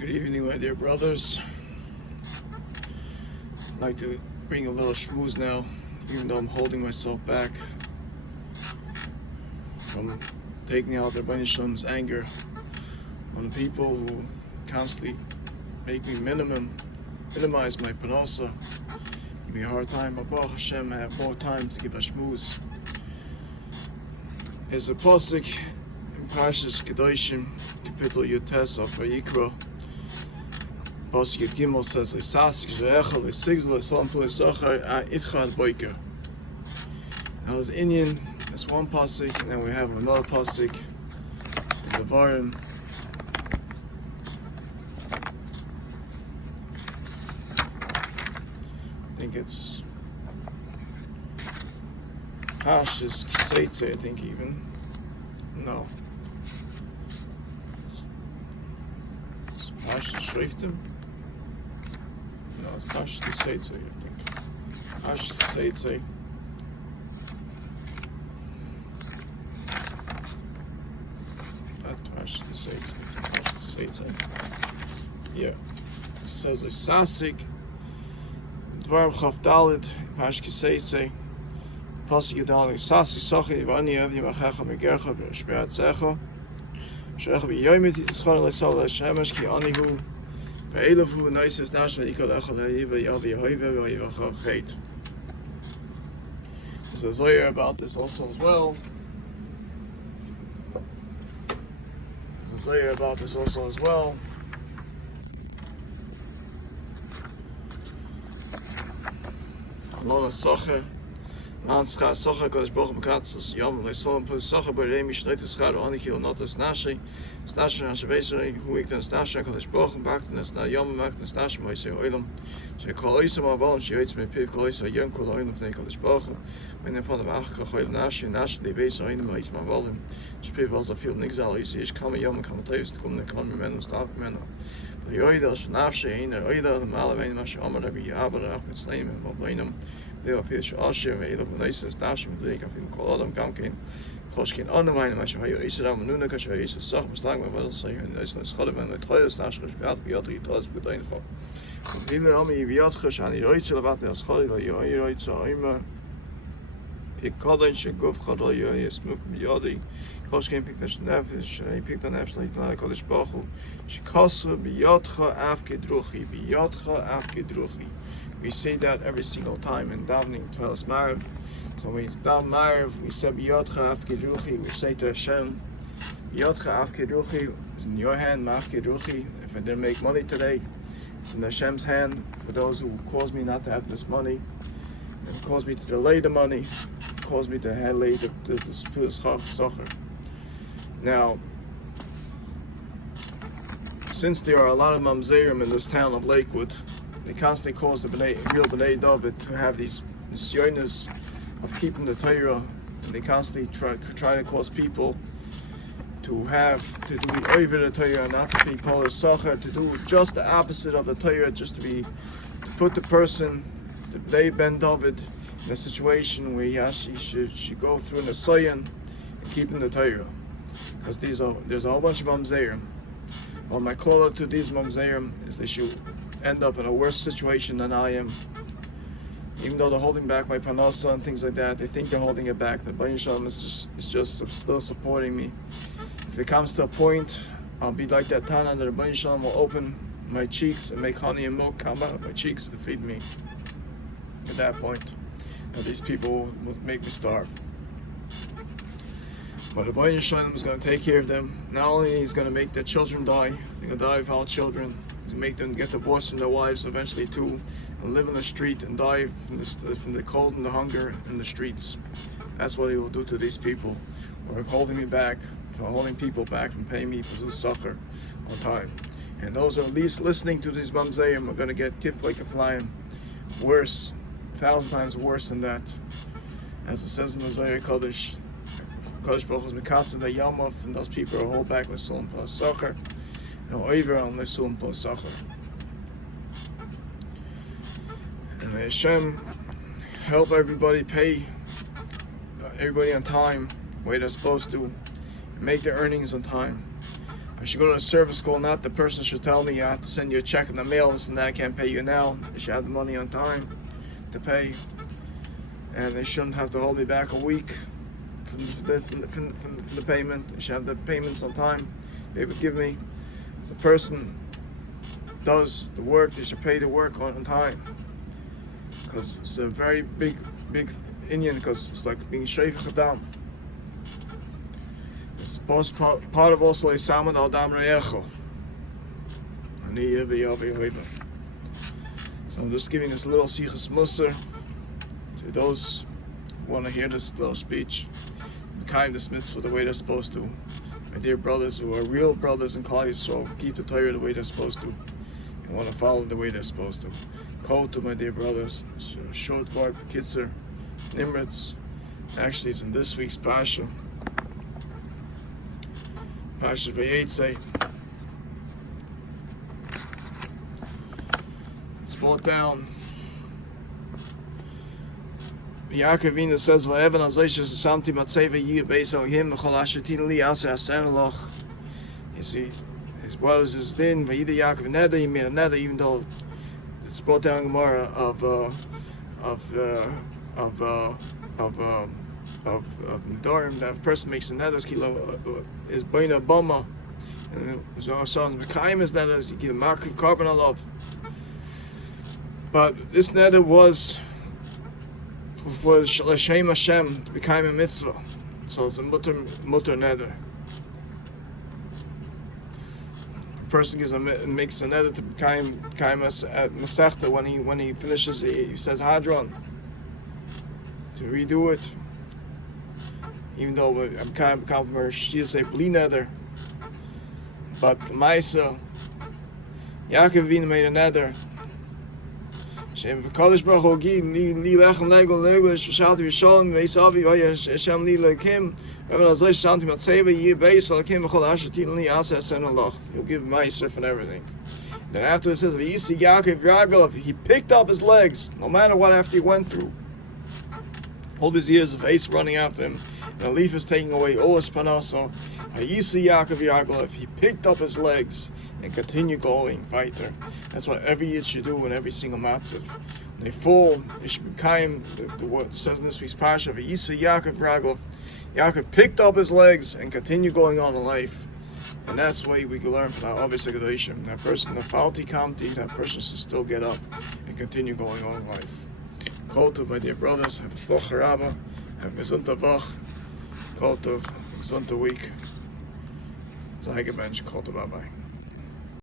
Good evening, my dear brothers. I'd like to bring a little schmooze now, even though I'm holding myself back from taking out their Banishlam's anger on people who constantly make me minimize my parnasa, give me a hard time. Baruch Hashem, I have more time to give a schmooze. There's a pasuk in Pashas Kedoshim, Kapitel Yutes of Vayikra. Pasuk Yud Gimel says, "Le'sasik ze'echel le'sigzul le'salam le'sachar itchad boiker." Now, as Indian, that's one pasuk, and then we have another pasuk in the Varim. I think it's Pashas Keseitze, I think even. No. It's Pashas Shriftim. No, it's Pashas Keseitze, I think. Pashas Keseitze. Not Pashas Keseitze. Pashas Keseitze. Yeah. It says like Sasik. Dvarim Chav Dalit. Pashas Keseitze. Pasuk Yudali Sasi Sachi Vani Evni Machacha Megercha B'Shbeatzecha Shecha B'Yoymet Yitzchon Le'Sol Le'Shemesh Ki Anihu Ve'elavu Noises Nashma Ikol Echol Ha'iva Yavi Hoive Ve'Yivachav Chet. There's a Zohar about this also as well. Alona Socher. Man schar socha kodesh boch bekatzos yom le'solom pus socha b'rei mishneit schar oni kilo notas nashi stasher anshavesoi hu ik den stasher kodesh boch baktenes na yom maktenes nashi moise oilom she kol oisam avalom she yoitz me piv kol oisam yom kol oilom tnei kodesh boch when von der ach gechoil nashi de beis oilom oisam avalom she piv also feel nixal is kama yom kama tevis tkun kama menum staf menum the yoidel shnafshe in the yoidel the malavein mash amar rabbi yabar ach mitzleim and bobeinum Leo Fish Asher, Elo Nices, Dashim, Blake, I think Colodum Gamkin, Hoshkin on the line, Mashayo Islam, Nunaka, Shais, Sach, Mustang, my mother say, and it's not Scottman, the toilets, Nash, Biatri, Toys, with Info. Villa Ami, Viatchash, and the Roitzel about the Scholar, Yoitz, Oima, Picodin, Shagov, Kodoy, Smoke, Biodi, Hoshkin, picked the Nefish, he picked the Nefs, like College Bahu, Shikasu, Biatcha, Afke Druchi. We say that every single time in davening Tvelas Marav. So when we daven Marav, we say B'yotcha Afke Ruchi. We say to Hashem, B'yotcha Afke Ruchi is in your hand, Ma'afke Ruchi. If I didn't make money today, it's in Hashem's hand. For those who caused me not to have this money, and caused me to delay the money, caused me to delay the Socher. Now, since there are a lot of mamzerim in this town of Lakewood, they constantly cause the real B'nai David to have these nisyonos of keeping the Torah, and they constantly try to cause people to do the over the Torah, not to be called a Socher, to do just the opposite of the Torah, just to put the person, the B'nai Ben David, in a situation where he actually should go through an Asayan and keeping the Torah. Because there's a whole bunch of mamzerim. Well, my call out to these mamzerim is they should end up in a worse situation than I am. Even though they're holding back my panasa and things like that, they think they're holding it back. The Baruch Shalom is just still supporting me. If it comes to a point, I'll be like that Tana that the Baruch Shalom will open my cheeks and make honey and milk come out of my cheeks to feed me. At that point, these people will make me starve. But the Baruch Shalom is going to take care of them. Not only he's going to make their children die, they're going to die without children. Make them get divorced from their wives eventually too, and live in the street and die from the cold and the hunger in the streets. That's what he will do to these people, who are holding people back from paying me for this sucker on time. And those who are at least listening to these mamzerim are going to get kicked like a flying, worse, 1,000 times worse than that. As it says in the Zohar Kodesh, Kodesh Baruch Hu's Mekatza the Yomov, and those people are hold back with Sulam plus Socher. No over on Le'Sulam plus Socher. And may Hashem help everybody pay everybody on time, the way they're supposed to, make their earnings on time. I should go to a service school, not the person should tell me I have to send you a check in the mail, this and that, I can't pay you now. I should have the money on time to pay. And they shouldn't have to hold me back a week from the payment. They should have the payments on time they would give me. If the person does the work, they should pay the work on time. Because it's a very big Indian, because it's like being Sheikh Adam. It's part of also a Saman al Dam Reyecho. So I'm just giving this little Sichas Mosar to those who want to hear this little speech. Kind this mitzvah the way they're supposed to. My dear brothers who are real brothers in Klal Yisrael, keep the Torah the way they're supposed to, and want to follow the way they're supposed to. Call to my dear brothers, short word, Kitzer, Nimritz. Actually, it's in this week's Parsha. Pashas Vitzah. It's brought down. Yaakov Avinu says, "Va'evan azayshas samti matzeva yi beis Elohim v'chol asher tin li aseh aser loch." You see, as well as his din, v'yida Yaakov neder, he made a neder, even though it's brought down in Gemara of Nedarim, that a person makes a neder, is boina bama, and so son Mekayim is neder, you give mark carbon alav. But this neder was for L'Shem Hashem to become a mitzvah, so it's a mutter neder. A person makes a neder to become a masechta when he finishes. He says hadron to redo it, even though I'm kind of she say bli neder. But the Ma'isa, Yaakov Avinu made a neder. Shem v'kadosh baruch hu gi li lechem legel shalti v'shalom v'esavi v'ya Hashem li lekim v'evan azay shalti matzeva yi beis lekim v'chol asher tin li aseh asen aloch. He'll give ma'aser and everything. Then after it says v'yisi Yaakov Yagel, he picked up his legs no matter what after he went through. All these years of ace running after him, and a leaf is taking away all his panasa. V'yisi Yaakov Yagel, he picked up his legs and continue going weiter. That's what every Yid should do in every single matzav. When they fall, they should be kaim. The word says in this week's parsha, V'yisa Yaakov Ragel, Yaakov picked up his legs and continue going on in life. And that's the way we can learn from our obvious Hakadoshim. That person, the falti kamti, that person should still get up and continue going on in life. Kol tov, my dear brothers, have a tzloch haraba, have a gesunta vach, kol tov, gesunta week. Zayge bench, kol tov, bye-bye.